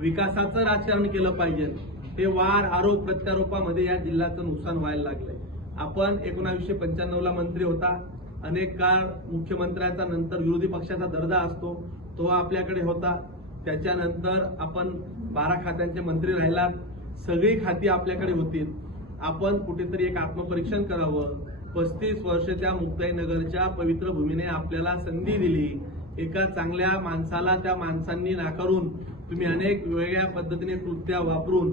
विकासाचं राजकारण केलं पाहिजे. हे वार आरोप प्रत्यारोपामध्ये या जिल्ह्याचं नुकसान व्हायला लागलंय. आपण एकोणावीसशे पंच्याण्णवला मंत्री होता. अनेक काळ मुख्यमंत्र्याचा नंतर विरोधी पक्षाचा दर्जा असतो. तो आपल्याकडे होता. त्याच्यानंतर आपण बारा खात्यांचे मंत्री राहिलात. सगळी खाती आपल्याकडे होती. आपण कुठेतरी एक आत्मपरीक्षण करावं. पस्तीस वर्ष त्या मुक्ताईनगरच्या पवित्र भूमीने आपल्याला संधी दिली. एका चांगल्या माणसाला त्या माणसांनी नाकारून तुम्ही अनेक वेगळ्या पद्धतीने कृत्या वापरून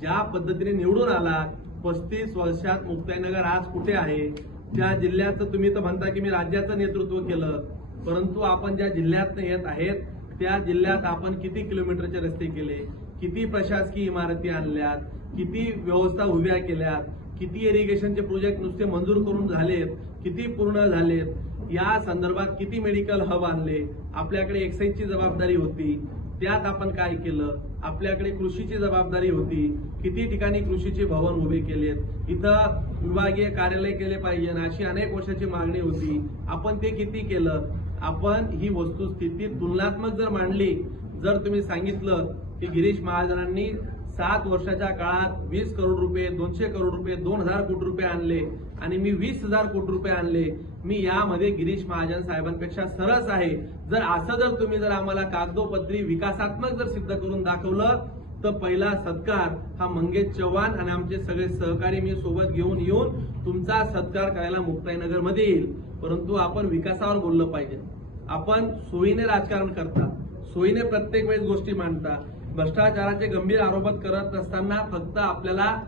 ज्या पद्धतीने निवडून आलात पस्तीस वर्षात मुक्ताईनगर आज कुठे आहे? ज्या जिल्ह्याचं तुम्ही तर म्हणता की मी राज्याचं नेतृत्व केलं परंतु आपण ज्या जिल्ह्यात येत आहेत त्या जिल्ह्यात आपण किती किलोमीटरचे रस्ते केले? किती प्रशासकीय इमारती आणल्यात? किती व्यवस्था उभ्या केल्यात? किती इरिगेशनचे प्रोजेक्ट नुसते मंजूर करून झालेत? किती पूर्ण झालेत? या संदर्भात किती मेडिकल हब आणले? आपल्याकडे एक्साईजची जबाबदारी होती. त्यात आपण काय केलं? आपल्याकडे कृषीची जबाबदारी होती. किती ठिकाणी कृषीचे भवन उभे केलेत? इथं विभागीय कार्यालय केले पाहिजे अशी अनेक वर्षाची मागणी होती. आपण ते किती केलं? आपण ही वस्तुस्थिती तुलनात्मक जर मांडली जर तुम्ही सांगितलं की गिरीश महाजनांनी सात वर्षाच्या काळात वीस करोड रुपये दोनशे करोड रुपये दोन हजार कोटी रुपये आणले आणि मी वीस हजार कोटी रुपये आणले. मी यामध्ये गिरीश महाजन साहेबांपेक्षा सरस आहे. जर असं जर तुम्ही जर आम्हाला कागदोपत्री विकासात्मक जर सिद्ध करून दाखवलं तर पहिला सत्कार हा मंगेश चव्हाण आणि आमचे सगळे सहकारी मी सोबत घेऊन येऊन तुमचा सत्कार करायला मुक्ताईनगरमध्ये येईल. परंतु आपण विकासावर बोललं पाहिजे. आपण सोयीने राजकारण करता. सोयीने प्रत्येक वेळेस गोष्टी मांडता. भ्रष्टाचाराचे गंभीर आरोप करत नसताना फक्त आपल्याला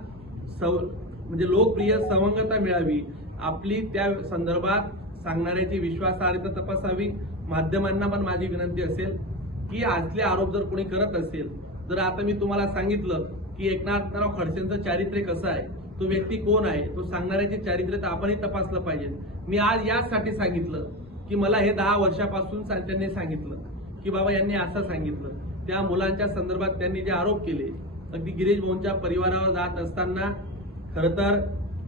सव- म्हणजे लोकप्रिय संवंगता मिळावी आपली त्या संदर्भात सांगणाऱ्याची विश्वासार्हता तपासावी माध्यमांना पण माझी विनंती असेल की आजले आरोप जर कोणी करत असेल तर आता मी तुम्हाला सांगितलं की एकनाथराव खडसेंचं चारित्र्य कसं आहे तो व्यक्ती कोण आहे तो सांगणाऱ्याचे चारित्र्य तर आपणही तपासलं पाहिजे. मी आज याचसाठी सांगितलं की मला हे दहा वर्षापासून त्यांनी सांगितलं की बाबा यांनी असं सांगितलं. त्या मुलांच्या संदर्भात त्यांनी जे आरोप केले अगदी गिरीश भाऊंच्या परिवारावर जात असताना खरं तर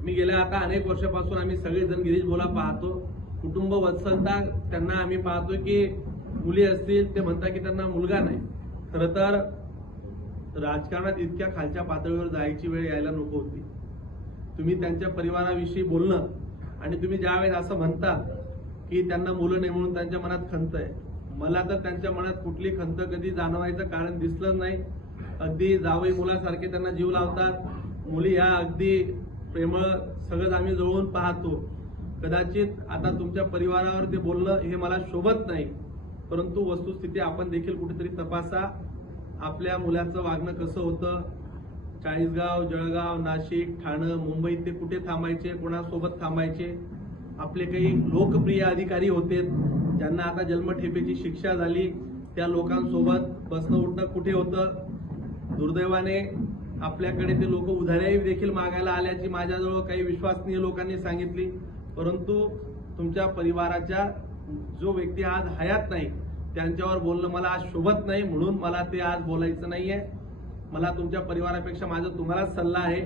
मी गेल्या आता अनेक वर्षापासून आम्ही सगळेजण गिरीश बोला पाहतो. कुटुंब वत्सलता त्यांना आम्ही पाहतो की मुली असतील ते म्हणतात की त्यांना मुलगा नाही. खरं तर राजकारणात इतक्या खालच्या पातळीवर जायची वेळ यायला नको होती. तुम्ही त्यांच्या परिवाराविषयी बोलणं आणि तुम्ही ज्यावेळेस असं म्हणता की त्यांना मुलं नाही म्हणून त्यांच्या मनात खंत आहे. मला तर त्यांच्या मनात कुठली खंत कधी जाणवायचं कारण दिसलं नाही. अगदी जावई मुलासारखे त्यांना जीव लावतात. मुली ह्या अगदी प्रेमळ सगळं आम्ही जवळून पाहतो. कदाचित आता तुमच्या परिवारावर ते बोलणं हे मला शोभत नाही. परंतु वस्तुस्थिती आपण देखील कुठेतरी तपासा. आपल्या मुलाचं वागणं कसं होतं? चाळीसगाव जळगाव नाशिक ठाणं मुंबईत ते कुठे थांबायचे? कोणासोबत थांबायचे? आपले काही लोकप्रिय अधिकारी होते. ज्यांना आता जन्मठेपेची शिक्षा झाली. त्या लोकांसोबत बसणं उठणं कुठे होतं? दुर्दैवाने आपल्याकडे ते लोक उधाऱ्याही देखील मागायला आल्याची माझ्याजवळ काही विश्वासनीय लोकांनी सांगितली. परंतु तुमच्या परिवाराच्या जो व्यक्ती आज हयात नाही त्यांच्यावर बोलणं मला आज शोभत नाही म्हणून मला ते आज बोलायचं नाहीये. मला तुमच्या परिवारापेक्षा माझा तुम्हालाच सल्ला आहे.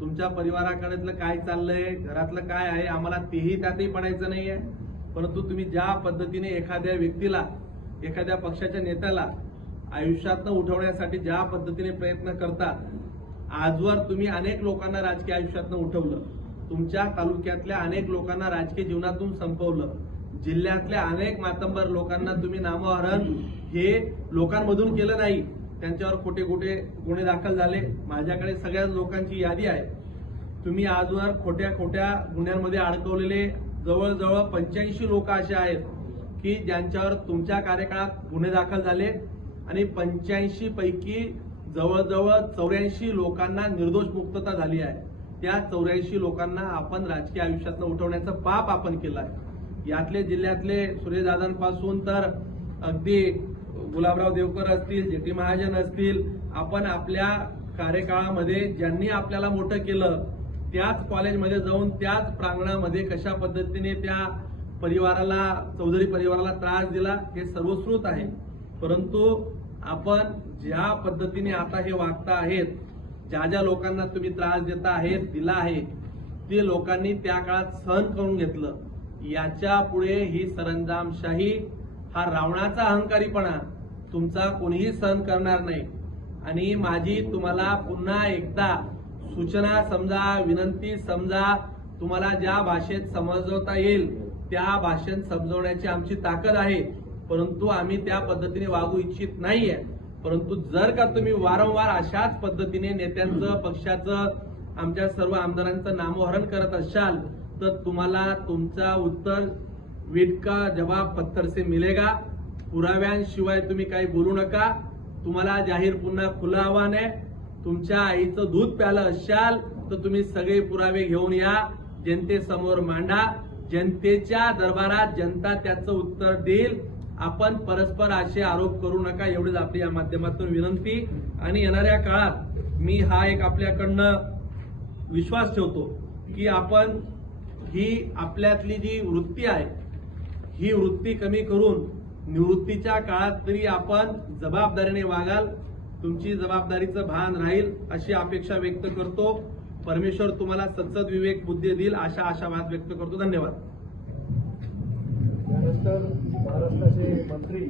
तुमच्या परिवाराकडे काय चाललंय घरातलं काय आहे आम्हाला तेही त्यातही पडायचं नाहीये. परंतु तुम्ही ज्या पद्धतीने एखाद्या व्यक्तीला एखाद्या पक्षाच्या नेत्याला आयुष्यातनं उठवण्यासाठी ज्या पद्धतीने प्रयत्न करता आजवर तुम्ही अनेक लोकांना राजकीय आयुष्यातनं उठवलं. तुमच्या तालुक्यातल्या अनेक लोकांना राजकीय जीवनातून संपवलं. जिल्ह्यातल्या अनेक मातंबर लोकांना तुम्ही नामहरण हे लोकांमधून केलं नाही. त्यांच्यावर खोटे खोटे गुन्हे दाखल झाले. माझ्याकडे सगळ्या लोकांची यादी आहे. तुम्ही आजवर खोट्या खोट्या गुन्ह्यांमध्ये अडकवलेले जवळजवळ पंच्याऐंशी लोक असे आहेत की ज्यांच्यावर तुमच्या कार्यकाळात गुन्हे दाखल झाले. आणि पंच्याऐंशी पैकी जवळजवळ चौऱ्याऐंशी लोकांना निर्दोष मुक्तता झाली आहे. त्या चौऱ्याऐंशी लोकांना आपण राजकीय आयुष्यातनं उठवण्याचं पाप आपण केलं आहे. यातले जिल्ह्यातले सूर्यदादांपासून तर अगदी गुलाबराव देवकर असतील जेटी महाजन असतील आपण आपल्या कार्यकाळामध्ये ज्यांनी आपल्याला मोठं केलं त्याच कॉलेजमध्ये जाऊन त्याच प्रांगणामध्ये कशा पद्धतीने त्या परिवाराला चौधरी परिवाराला त्रास दिला हे सर्वश्रुत आहे. परंतु आपण ज्या पद्धतीने आता हे वागता आहेत ज्या ज्या लोकांना तुम्ही त्रास देता आहेत दिला आहे ते लोकांनी त्या काळात सहन करून घेतलं. याच्यापुढे ही सरंजामशाही हा रावणाचा अहंकारीपणा तुमचा कोणीही सहन करणार नाही. आणि माझी तुम्हाला पुन्हा एकदा सूचना समजा विनंती समजा तुम्हाला ज्या भाषेत समजवता येईल त्या भाषेत समजवण्याची आमची ताकद आहे. परंतु आम्ही त्या पद्धतीने वागू इच्छित नाहीये. परंतु जर का तुम्ही वारंवार अशाच पद्धतीने नेत्यांचं पक्षाचं आमच्या सर्व आमदारांचं नामोहरण करत असाल तर तुम्हाला तुमचा उत्तर विटका जबाब जवाब पत्थर से मिलेगा. पुराव्यांशिवाय तुम्ही काही बोलू नका. तुम्हाला जाहीर पुन्हा खुलं आव्हान आहे. तुमच्या आईचं दूध प्यालं असाल तर तुम्ही सगळे पुरावे घेऊन या. जनतेसमोर मांडा. जनतेच्या दरबारात जनता त्याचं उत्तर देईल. आपण परस्पर असे आरोप करू नका एवढीच आपली या माध्यमातून विनंती. आणि येणाऱ्या काळात मी हा एक आपल्याकडनं विश्वास ठेवतो की आपण ही आपल्यातली जी वृत्ती आहे ही वृत्ती कमी करून निवृत्तीच्या काळात तरी आपण जबाबदारीने वागाल तुमची जबाबदारीचं भान राहील अशी अपेक्षा व्यक्त करतो. परमेश्वर तुम्हाला सत्सद विवेक बुद्धी देईल अशा आशावाद व्यक्त करतो. धन्यवाद. त्यानंतर महाराष्ट्राचे मंत्री